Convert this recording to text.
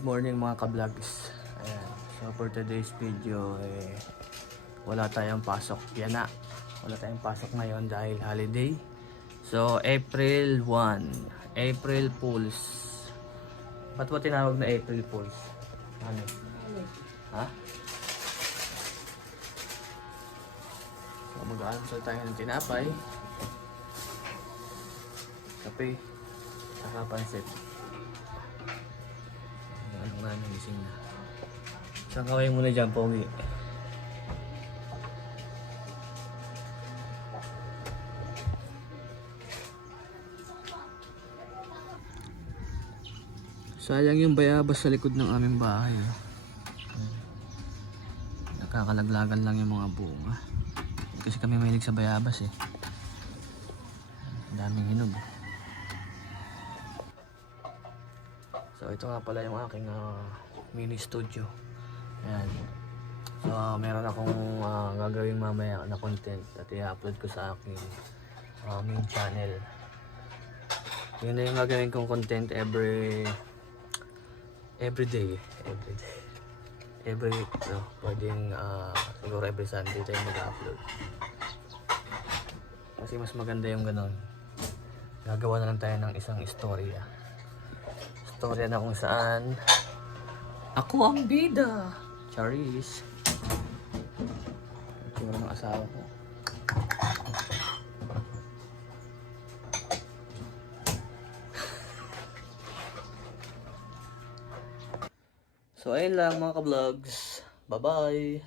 Good morning mga ka-vlogs. Ayan. So for today's video, wala tayong pasok. Yan na. Wala tayong pasok ngayon dahil holiday. So April 1. April Fools. Ba't ba tinawag na April Fools? Ano? Ha? So mag-aansal tayo ng tinapay, kape, saka pansit. Ano nga nagising na. Isang kaway muna dyan, Pogi. Sayang yung bayabas sa likod ng aming bahay. Nakakalaglagan lang yung mga bunga. Kasi kami mahilig sa bayabas eh. Ang daming hinog. So ito nga pala yung aking mini studio. Ayan. So meron akong gagawin mamaya na content at i-upload ko sa aking main channel. Yun na yung gagawin kong content every day. Every week, no? Pwedeng siguro every Sunday tayo mag-upload. Kasi mas maganda yung ganon. Gagawa na lang tayo ng isang istorya. Istorya na kung saan ako ang bida. Charis. Ito ng asawa ko. So ayun lang mga ka-vlogs. Bye bye.